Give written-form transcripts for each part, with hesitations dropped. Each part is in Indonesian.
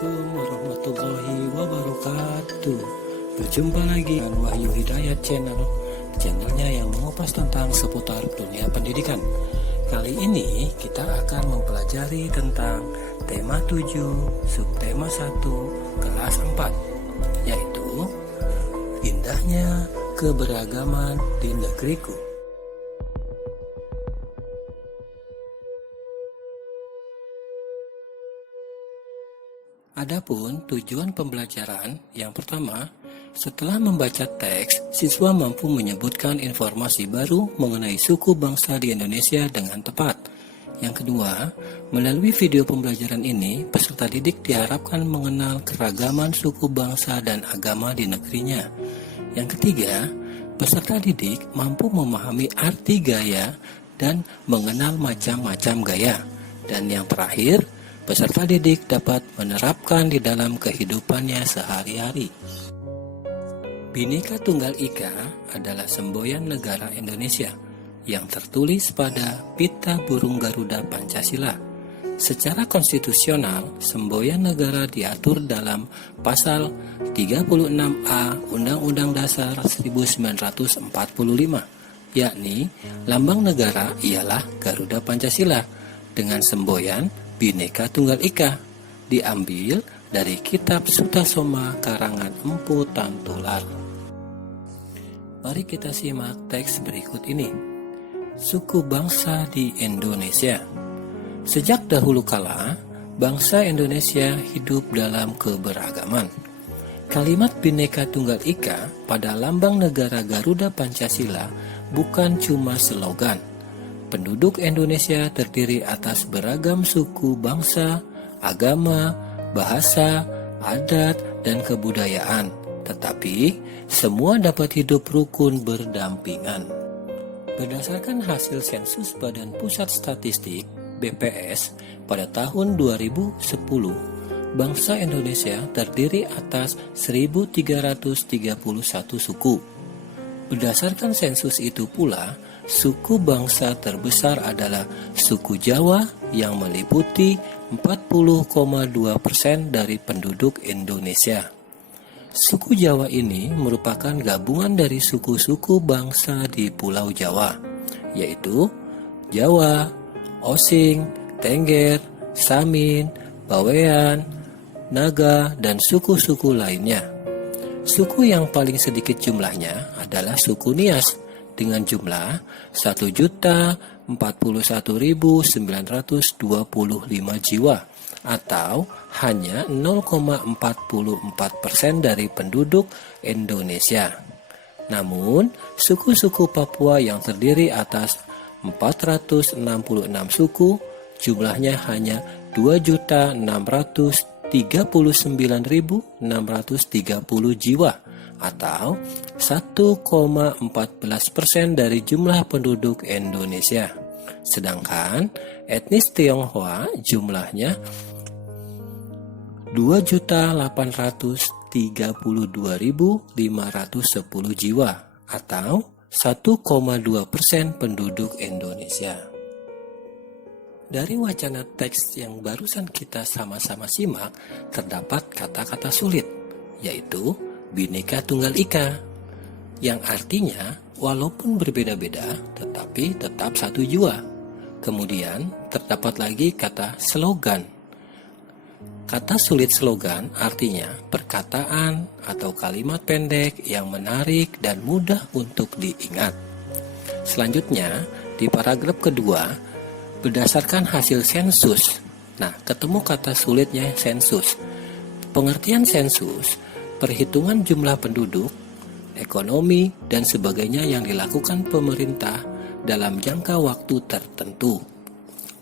Assalamualaikum warahmatullahi wabarakatuh. Berjumpa lagi dengan Wahyu Hidayat channelnya yang mengupas tentang seputar dunia pendidikan. Kali ini kita akan mempelajari tentang tema 7 subtema 1 kelas 4, yaitu indahnya keberagaman di negeriku. Adapun tujuan pembelajaran yang pertama, setelah membaca teks, siswa mampu menyebutkan informasi baru mengenai suku bangsa di Indonesia dengan tepat. Yang kedua, melalui video pembelajaran ini, peserta didik diharapkan mengenal keragaman suku bangsa dan agama di negerinya. Yang ketiga, peserta didik mampu memahami arti gaya dan mengenal macam-macam gaya. Dan yang terakhir, peserta didik dapat menerapkan di dalam kehidupannya sehari-hari. Bhinneka Tunggal Ika adalah semboyan negara Indonesia yang tertulis pada Pita Burung Garuda Pancasila. Secara konstitusional, semboyan negara diatur dalam Pasal 36A Undang-Undang Dasar 1945, yakni lambang negara ialah Garuda Pancasila dengan semboyan Bhinneka Tunggal Ika, diambil dari kitab Sutasoma karangan Empu Tantular. Mari kita simak teks berikut ini. Suku bangsa di Indonesia. Sejak dahulu kala, bangsa Indonesia hidup dalam keberagaman. Kalimat Bhinneka Tunggal Ika pada lambang negara Garuda Pancasila bukan cuma slogan. Penduduk Indonesia terdiri atas beragam suku bangsa, agama, bahasa, adat, dan kebudayaan. Tetapi, semua dapat hidup rukun berdampingan. Berdasarkan hasil sensus Badan Pusat Statistik (BPS) pada tahun 2010, bangsa Indonesia terdiri atas 1.331 suku. Berdasarkan sensus itu pula, suku bangsa terbesar adalah suku Jawa yang meliputi 40,2% dari penduduk Indonesia. Suku Jawa ini merupakan gabungan dari suku-suku bangsa di Pulau Jawa, yaitu Jawa, Osing, Tengger, Samin, Bawean, Naga, dan suku-suku lainnya. Suku yang paling sedikit jumlahnya adalah suku Nias dengan jumlah 1.041.925 jiwa atau hanya 0,44% dari penduduk Indonesia. Namun, suku-suku Papua yang terdiri atas 466 suku, jumlahnya hanya 2.639.630 jiwa atau 1,14% dari jumlah penduduk Indonesia. Sedangkan etnis Tionghoa jumlahnya 2.832.510 jiwa atau 1,2% penduduk Indonesia. Dari wacana teks yang barusan kita sama-sama simak, terdapat kata-kata sulit, yaitu Bhinneka Tunggal Ika, yang artinya walaupun berbeda-beda tetapi tetap satu jua. Kemudian terdapat lagi kata slogan. Kata sulit slogan artinya perkataan atau kalimat pendek yang menarik dan mudah untuk diingat. Selanjutnya, di paragraf kedua, berdasarkan hasil sensus. Nah, ketemu kata sulitnya sensus. Pengertian sensus, perhitungan jumlah penduduk, ekonomi, dan sebagainya yang dilakukan pemerintah dalam jangka waktu tertentu.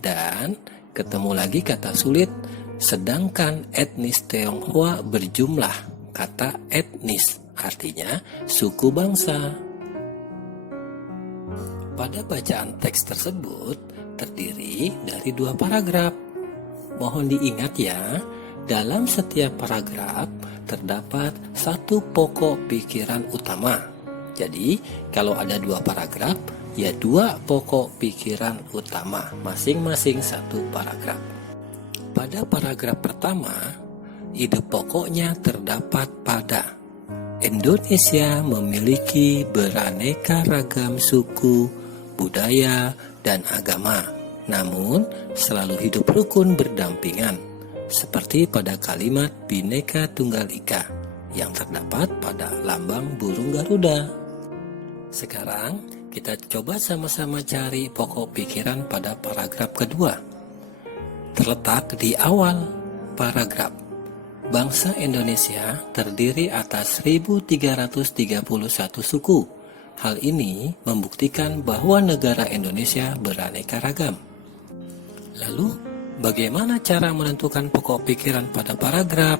Dan ketemu lagi kata sulit, sedangkan etnis Tionghoa berjumlah. Kata etnis artinya suku bangsa. Pada bacaan teks tersebut terdiri dari 2 paragraf. Mohon diingat ya, dalam setiap paragraf terdapat satu pokok pikiran utama. Jadi, kalau ada 2 paragraf, ya 2 pokok pikiran utama, masing-masing satu paragraf. Pada paragraf pertama, ide pokoknya terdapat pada Indonesia memiliki beraneka ragam suku, budaya, dan agama, namun selalu hidup rukun berdampingan, seperti pada kalimat Bhinneka Tunggal Ika yang terdapat pada lambang burung Garuda. Sekarang kita coba sama-sama cari pokok pikiran pada paragraf kedua. Terletak di awal paragraf, bangsa Indonesia terdiri atas 1331 suku. Hal ini membuktikan bahwa negara Indonesia beraneka ragam. Lalu, bagaimana cara menentukan pokok pikiran pada paragraf?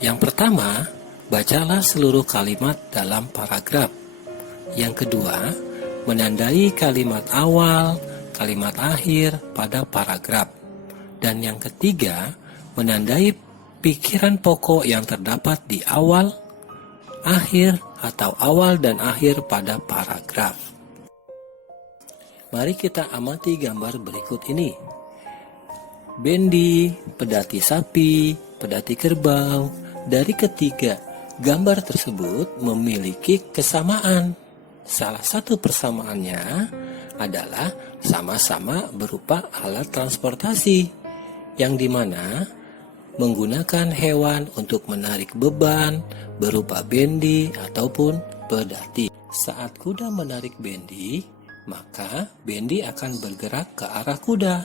Yang pertama, bacalah seluruh kalimat dalam paragraf. Yang kedua, menandai kalimat awal, kalimat akhir pada paragraf. Dan yang ketiga, menandai pikiran pokok yang terdapat di awal, akhir, atau awal dan akhir pada paragraf. Mari kita amati gambar berikut ini. Bendi, pedati sapi, pedati kerbau. Dari ketiga gambar tersebut memiliki kesamaan. Salah satu persamaannya adalah sama-sama berupa alat transportasi, yang dimana menggunakan hewan untuk menarik beban berupa bendi ataupun pedati. Saat kuda menarik bendi, maka bendi akan bergerak ke arah kuda.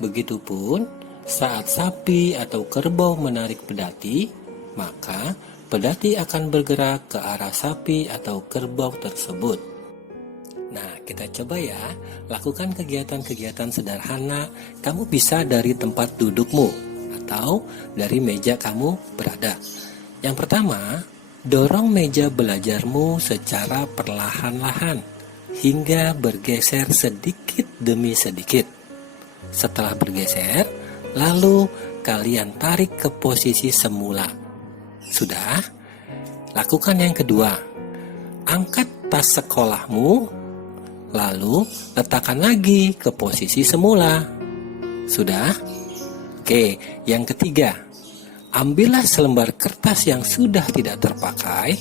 Begitupun saat sapi atau kerbau menarik pedati, maka pedati akan bergerak ke arah sapi atau kerbau tersebut. Nah, kita coba ya, lakukan kegiatan-kegiatan sederhana. Kamu bisa dari tempat dudukmu atau dari meja kamu berada. Yang pertama, dorong meja belajarmu secara perlahan-lahan hingga bergeser sedikit demi sedikit. Setelah bergeser, lalu kalian tarik ke posisi semula. Sudah? Lakukan yang kedua. Angkat tas sekolahmu, lalu letakkan lagi ke posisi semula. Sudah? Oke, yang ketiga. Ambillah selembar kertas yang sudah tidak terpakai,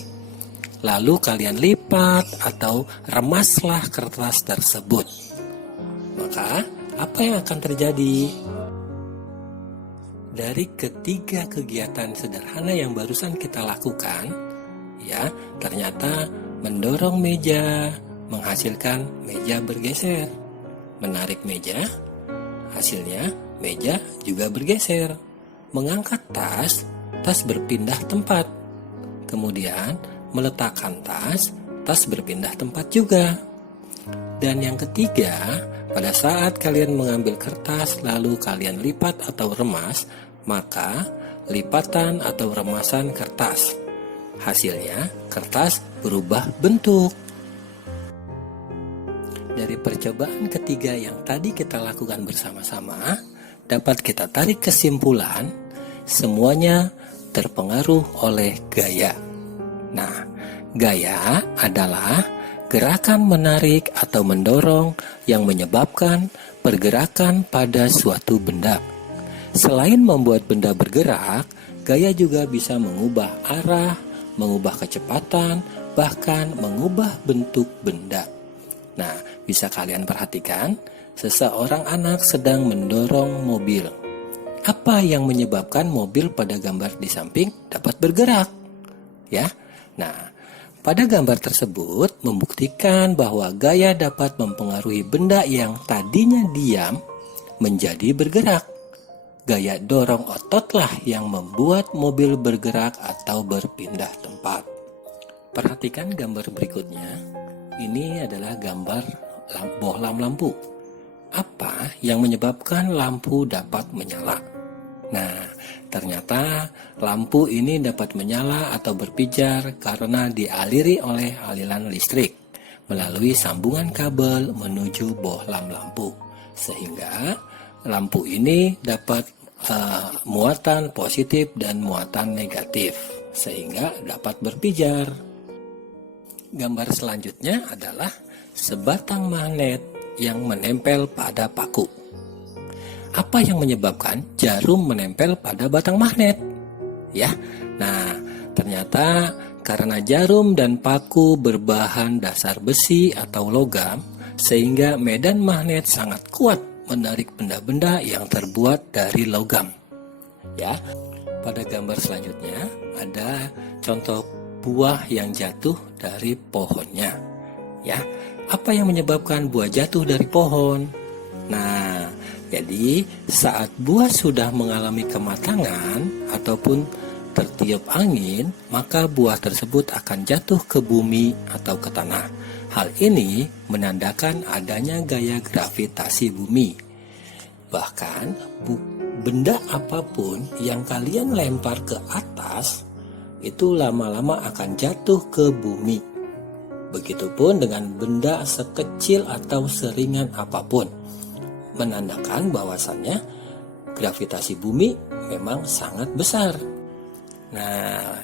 lalu kalian lipat atau remaslah kertas tersebut. Maka, apa yang akan terjadi? Dari ketiga kegiatan sederhana yang barusan kita lakukan, ya, ternyata mendorong meja menghasilkan meja bergeser. Menarik meja, hasilnya meja juga bergeser. Mengangkat tas, tas berpindah tempat. Kemudian meletakkan tas, tas berpindah tempat juga. Dan yang ketiga, pada saat kalian mengambil kertas lalu kalian lipat atau remas, maka lipatan atau remasan kertas. Hasilnya, kertas berubah bentuk. Dari percobaan ketiga yang tadi kita lakukan bersama-sama, dapat kita tarik kesimpulan, semuanya terpengaruh oleh gaya. Nah, gaya adalah gerakan menarik atau mendorong yang menyebabkan pergerakan pada suatu benda. Selain membuat benda bergerak, gaya juga bisa mengubah arah, mengubah kecepatan, bahkan mengubah bentuk benda. Nah, bisa kalian perhatikan, seseorang anak sedang mendorong mobil. Apa yang menyebabkan mobil pada gambar di samping dapat bergerak? Ya, nah, pada gambar tersebut membuktikan bahwa gaya dapat mempengaruhi benda yang tadinya diam menjadi bergerak. Gaya dorong ototlah yang membuat mobil bergerak atau berpindah tempat. Perhatikan gambar berikutnya. Ini adalah gambar bohlam lampu. Apa yang menyebabkan lampu dapat menyala? Nah, ternyata lampu ini dapat menyala atau berpijar karena dialiri oleh aliran listrik melalui sambungan kabel menuju bohlam lampu. Sehingga lampu ini dapat muatan positif dan muatan negatif, sehingga dapat berpijar. Gambar selanjutnya adalah sebatang magnet yang menempel pada paku. Apa yang menyebabkan jarum menempel pada batang magnet? ya. Nah, ternyata karena jarum dan paku berbahan dasar besi atau logam, sehingga medan magnet sangat kuat menarik benda-benda yang terbuat dari logam. Ya, pada gambar selanjutnya ada contoh buah yang jatuh dari pohonnya. Ya, apa yang menyebabkan buah jatuh dari pohon? Nah, jadi saat buah sudah mengalami kematangan ataupun tertiup angin, maka buah tersebut akan jatuh ke bumi atau ke tanah. Hal ini menandakan adanya gaya gravitasi bumi. Bahkan benda apapun yang kalian lempar ke atas itu lama-lama akan jatuh ke bumi. Begitupun dengan benda sekecil atau seringan apapun, menandakan bahwasannya gravitasi bumi memang sangat besar. Nah,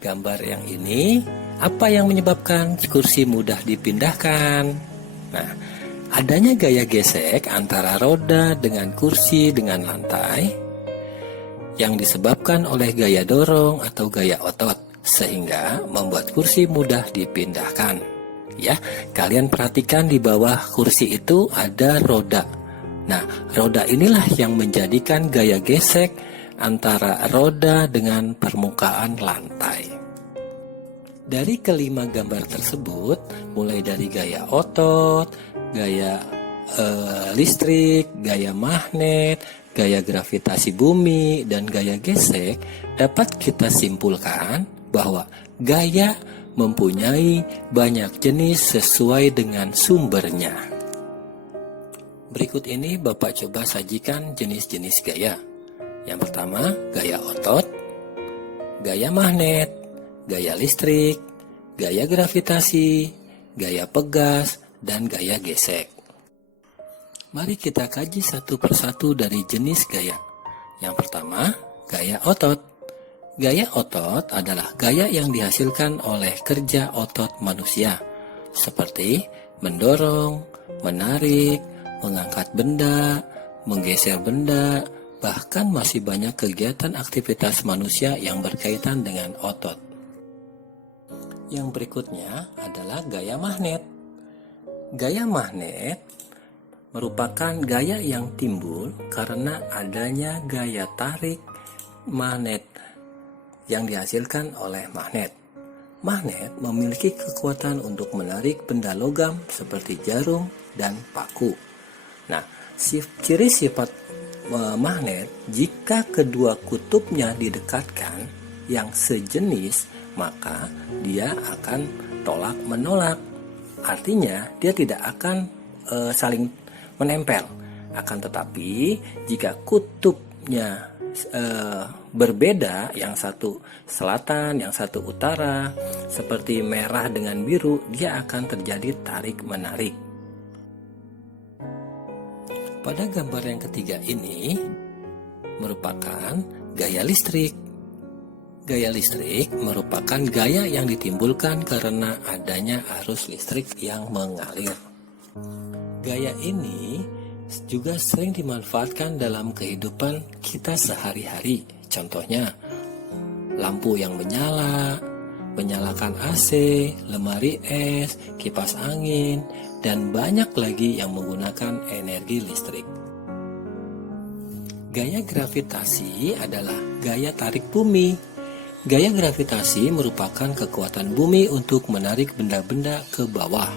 gambar yang ini, apa yang menyebabkan kursi mudah dipindahkan? Nah, adanya gaya gesek antara roda dengan kursi dengan lantai yang disebabkan oleh gaya dorong atau gaya otot, sehingga membuat kursi mudah dipindahkan. Ya, kalian perhatikan di bawah kursi itu ada roda. Nah, roda inilah yang menjadikan gaya gesek antara roda dengan permukaan lantai. Dari kelima gambar tersebut, mulai dari gaya otot, gaya listrik, gaya magnet, gaya gravitasi bumi, dan gaya gesek, dapat kita simpulkan bahwa gaya mempunyai banyak jenis sesuai dengan sumbernya. Berikut ini Bapak coba sajikan jenis-jenis gaya. Yang pertama, gaya otot, gaya magnet, gaya listrik, gaya gravitasi, gaya pegas, dan gaya gesek. Mari kita kaji satu persatu dari jenis gaya. Yang pertama, gaya otot. Gaya otot adalah gaya yang dihasilkan oleh kerja otot manusia, seperti mendorong, menarik, mengangkat benda, menggeser benda, bahkan masih banyak kegiatan aktivitas manusia yang berkaitan dengan otot. Yang berikutnya adalah gaya magnet. Gaya magnet merupakan gaya yang timbul karena adanya gaya tarik magnet yang dihasilkan oleh magnet. Magnet memiliki kekuatan untuk menarik benda logam seperti jarum dan paku. Nah, ciri sifat magnet, jika kedua kutubnya didekatkan yang sejenis, maka dia akan tolak menolak. Artinya dia tidak akan saling menempel. Akan tetapi jika kutubnya berbeda, yang satu selatan, yang satu utara, seperti merah dengan biru, dia akan terjadi tarik menarik. Pada gambar yang ketiga ini merupakan gaya listrik. Gaya listrik merupakan gaya yang ditimbulkan karena adanya arus listrik yang mengalir. Gaya ini juga sering dimanfaatkan dalam kehidupan kita sehari-hari. Contohnya, lampu yang menyala, menyalakan AC, lemari es, kipas angin, dan banyak lagi yang menggunakan energi listrik. Gaya gravitasi adalah gaya tarik bumi. Gaya gravitasi merupakan kekuatan bumi untuk menarik benda-benda ke bawah.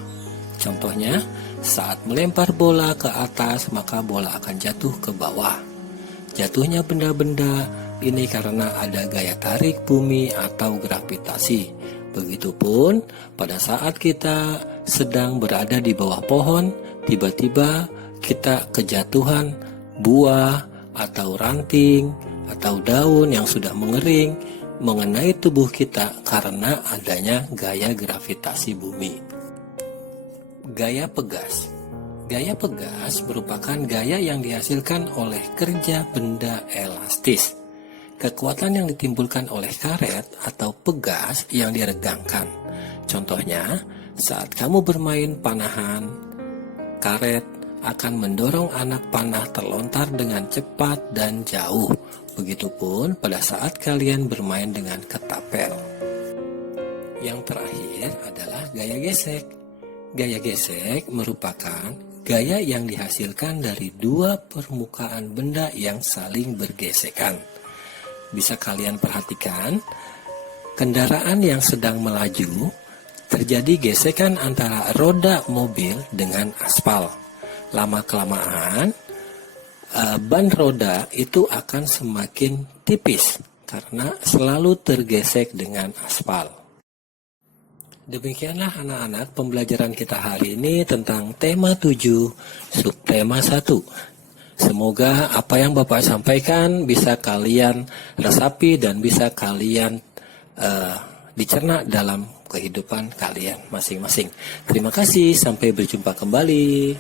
Contohnya, saat melempar bola ke atas, maka bola akan jatuh ke bawah. Jatuhnya benda-benda ini karena ada gaya tarik bumi atau gravitasi. Begitupun pada saat kita sedang berada di bawah pohon, tiba-tiba kita kejatuhan buah atau ranting atau daun yang sudah mengering mengenai tubuh kita karena adanya gaya gravitasi bumi. Gaya pegas. Gaya pegas merupakan gaya yang dihasilkan oleh kerja benda elastis. Kekuatan yang ditimbulkan oleh karet atau pegas yang diregangkan. Contohnya, saat kamu bermain panahan, karet akan mendorong anak panah terlontar dengan cepat dan jauh. Begitupun pada saat kalian bermain dengan ketapel. Yang terakhir adalah gaya gesek. Gaya gesek merupakan gaya yang dihasilkan dari dua permukaan benda yang saling bergesekan. Bisa kalian perhatikan, kendaraan yang sedang melaju, terjadi gesekan antara roda mobil dengan aspal. Lama-kelamaan, ban roda itu akan semakin tipis karena selalu tergesek dengan aspal. Demikianlah anak-anak pembelajaran kita hari ini tentang tema 7, subtema 1. Semoga apa yang Bapak sampaikan bisa kalian resapi dan bisa kalian dicerna dalam kehidupan kalian masing-masing. Terima kasih, sampai berjumpa kembali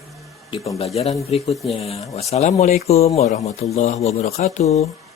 di pembelajaran berikutnya. Wassalamualaikum warahmatullahi wabarakatuh.